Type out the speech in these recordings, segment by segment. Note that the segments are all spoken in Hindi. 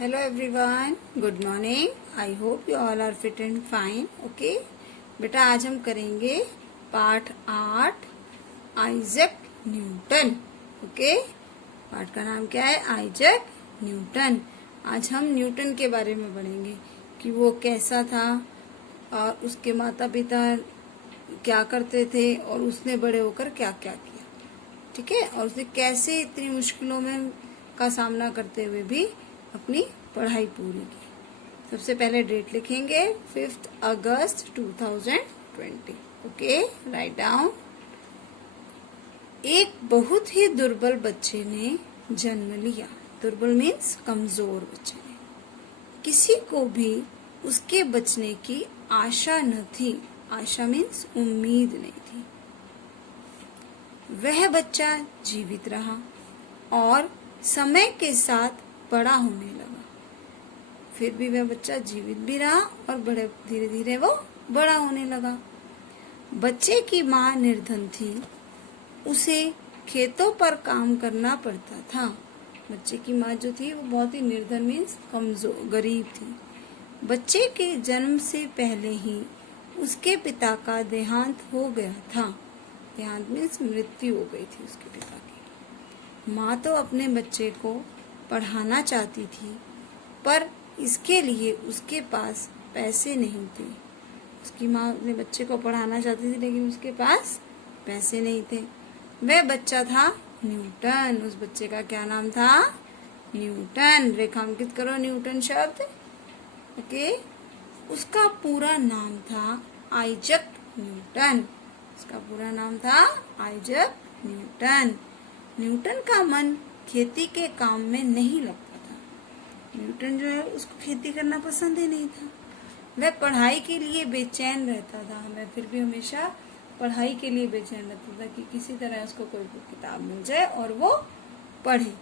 Hello everyone, good morning. I hope you all are fit and fine. Okay, बेटा आज हम करेंगे पाठ 8 आइजैक न्यूटन. ओके, पाठ का नाम क्या है? Isaac Newton. आज हम न्यूटन के बारे में पढ़ेंगे कि वो कैसा था और उसके माता पिता क्या करते थे और उसने बड़े होकर क्या क्या किया. ठीक है, और उसने कैसे इतनी मुश्किलों में का सामना करते हुए भी अपनी पढ़ाई पूरी की. सबसे पहले डेट लिखेंगे 5 अगस्त 2020. Okay, write down. एक बहुत ही दुर्बल बच्चे ने जन्म लिया. दुर्बल मीन्स कमजोर बच्चे ने. किसी को भी उसके बचने की आशा न थी. आशा मीन्स उम्मीद नहीं थी. वह बच्चा जीवित रहा और समय के साथ बड़ा होने लगा. फिर भी वह बच्चा जीवित भी रहा और बड़े धीरे धीरे वो बड़ा होने लगा. बच्चे की माँ निर्धन थी. उसे खेतों पर काम करना पड़ता था. बच्चे की माँ जो थी वो बहुत ही निर्धन मीन्स कमजोर गरीब थी. बच्चे के जन्म से पहले ही उसके पिता का देहांत हो गया था. देहांत मीन्स मृत्यु हो गई थी उसके पिता की. माँ तो अपने बच्चे को पढ़ाना चाहती थी पर इसके लिए उसके पास पैसे नहीं थे. उसकी माँ अपने बच्चे को पढ़ाना चाहती थी लेकिन उसके पास पैसे नहीं थे. वह बच्चा था न्यूटन. उस बच्चे का क्या नाम था? न्यूटन. रेखांकित करो न्यूटन शब्द. ओके, उसका पूरा नाम था आइजैक न्यूटन. उसका पूरा नाम था आइजैक न्यूटन. न्यूटन का मन खेती के काम में नहीं लगता था. न्यूटन जो है उसको खेती करना पसंद ही नहीं था. वह पढ़ाई के लिए बेचैन रहता था. वह फिर भी हमेशा पढ़ाई के लिए बेचैन रहता था कि किसी तरह उसको कोई किताब मिल जाए और वो पढ़े.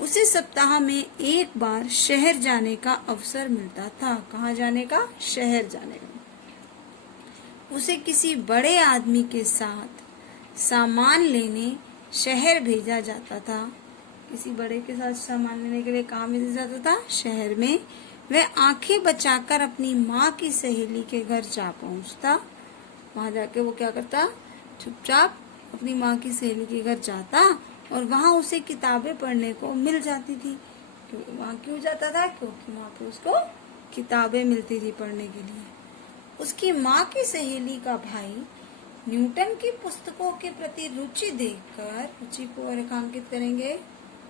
उसे सप्ताह में एक बार शहर जाने का अवसर मिलता था. कहाँ जाने का? शहर जाने का. उसे किसी बड़े आदमी के साथ सामान लेने शहर भेजा जाता था. किसी बड़े के साथ सामान लेने के लिए कहाँ भेजा जाता था? शहर में. वह आंखें बचाकर अपनी माँ की सहेली के घर जा पहुँचता. वहां जाके वो क्या करता? चुपचाप अपनी माँ की सहेली के घर जाता और वहां उसे किताबें पढ़ने को मिल जाती थी. वहां क्यों जाता था? क्योंकि वहां पे उसको किताबें मिलती थी पढ़ने के लिए. उसकी माँ की सहेली का भाई न्यूटन की पुस्तकों के प्रति रुचि देखकर, रुचि को रेखांकित करेंगे.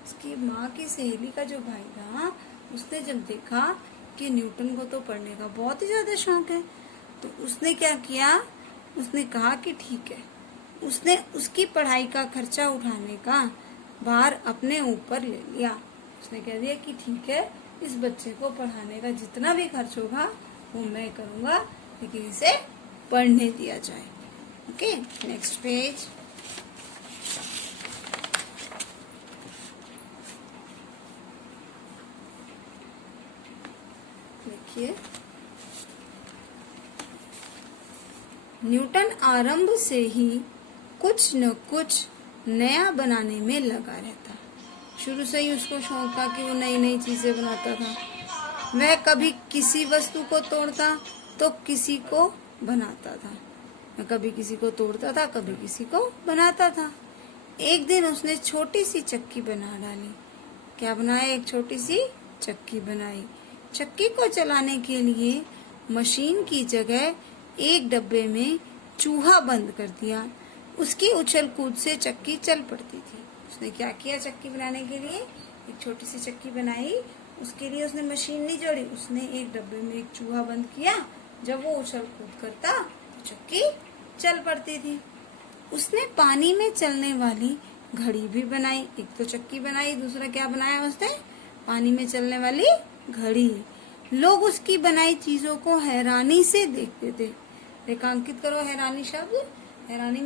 उसकी माँ की सहेली का जो भाई था उसने जब देखा कि न्यूटन को तो पढ़ने का बहुत ही ज्यादा शौक है तो उसने क्या किया? उसने कहा कि ठीक है. उसने उसकी पढ़ाई का खर्चा उठाने का भार अपने ऊपर ले लिया. उसने कह दिया कि ठीक है, इस बच्चे को पढ़ाने का जितना भी खर्च होगा वो मैं करूँगा लेकिन इसे पढ़ने दिया जाए. Okay, next page. देखिए, न्यूटन आरंभ से ही कुछ न कुछ नया बनाने में लगा रहता. शुरू से ही उसको शौक था कि वो नई नई चीजें बनाता था. वह कभी किसी वस्तु को तोड़ता तो किसी को बनाता था. कभी किसी को तोड़ता था, कभी किसी को बनाता था. एक दिन उसने छोटी सी चक्की बना डाली. क्या बनाया? एक छोटी सी चक्की बनाई. चक्की को चलाने के लिए मशीन की जगह एक डब्बे में चूहा बंद कर दिया. उसकी उछल कूद से चक्की चल पड़ती थी. उसने क्या किया? चक्की बनाने के लिए एक छोटी सी चक्की बनाई. उसके लिए उसने मशीन नहीं जोड़ी. उसने एक डब्बे में एक चूहा बंद किया. जब वो उछल कूद करता तो चक्की चल पड़ती थी. उसने पानी में चलने वाली घड़ी भी बनाई. एक तो चक्की बनाई, दूसरा क्या बनाया उसने? पानी में चलने वाली घड़ी. लोग उसकी बनाई चीजों को हैरानी से देखते थे. रेखांकित करो हैरानी शब्द. हैरानी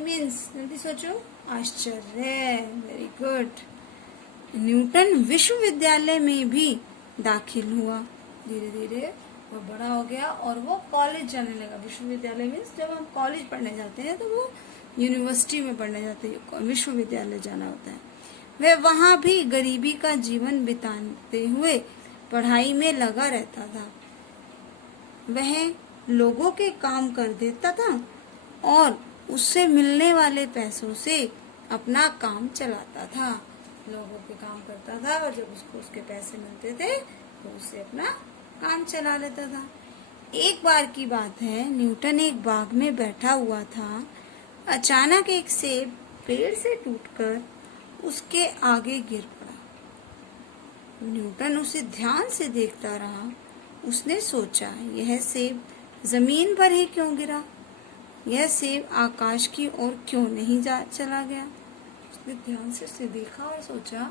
मीन्स जल्दी सोचो. आश्चर्य. Very good. न्यूटन विश्वविद्यालय में भी दाखिल हुआ. धीरे धीरे वो बड़ा हो गया और वो कॉलेज जाने लगा. विश्वविद्यालय मीन्स जब हम कॉलेज पढ़ने जाते हैं तो वो यूनिवर्सिटी में पढ़ने जाते हैं. विश्वविद्यालय जाना होता है. वह वहां भी गरीबी का जीवन बिताते हुए पढ़ाई में लगा रहता था। वह लोगों के काम कर देता था और उससे मिलने वाले पैसों से अपना काम चलाता था। लोगों के काम करता था और जब उसको उसके पैसे मिलते थे तो उससे अपना काम चला लेता था। एक बार की बात है, न्यूटन एक बाग में बैठा हुआ था। अचानक एक सेब पेड़ से टूटकर उसके आगे गिर पड़ा। न्यूटन उसे ध्यान से देखता रहा। उसने सोचा, यह सेब जमीन पर ही क्यों गिरा? यह सेब आकाश की ओर क्यों नहीं चला गया? उसने ध्यान से उसे देखा और सोचा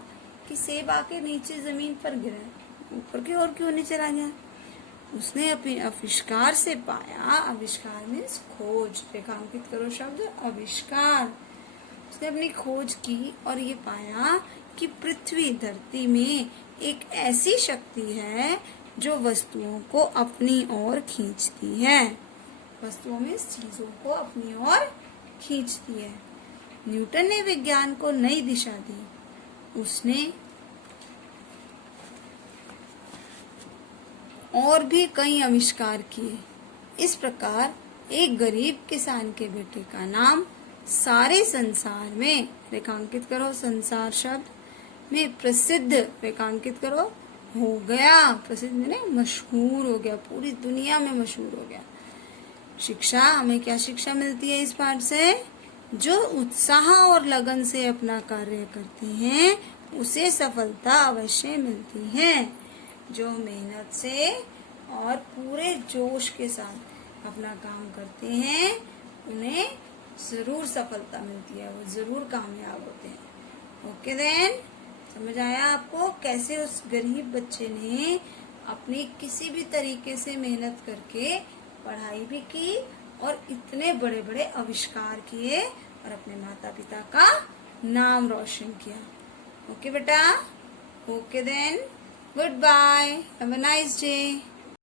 कि सेब आके नीचे जमीन पर गिरा है, ऊपर की ओर क्यों नहीं चला गया? उसने अपने आविष्कार से पाया, आविष्कार मीन्स खोज, रेखांकित करो शब्द आविष्कार। उसने अपनी खोज की और ये पाया कि पृथ्वी धरती में एक ऐसी शक्ति है जो वस्तुओं को अपनी ओर खींचती है। वस्तुओं में चीजों को अपनी ओर खींचती है। न्यूटन ने विज्ञान को नई दिशा दी। उसने और भी कई आविष्कार किए। इस प्रकार एक गरीब किसान के बेटे का नाम सारे संसार में, रेखांकित करो संसार शब्द में, प्रसिद्ध, रेखांकित करो, हो गया। प्रसिद्ध माने मशहूर हो गया, पूरी दुनिया में मशहूर हो गया। शिक्षा, हमें क्या शिक्षा मिलती है इस पाठ से? जो उत्साह और लगन से अपना कार्य करते हैं उसे सफलता अवश्य मिलती है। जो मेहनत से और पूरे जोश के साथ अपना काम करते हैं उन्हें जरूर सफलता मिलती है, वो जरूर कामयाब होते हैं। ओके देन, समझ आया आपको कैसे उस गरीब बच्चे ने अपनी किसी भी तरीके से मेहनत करके पढ़ाई भी की और इतने बड़े बड़े आविष्कार किए और अपने माता पिता का नाम रोशन किया। ओके बेटा, okay then, good bye, have a nice day.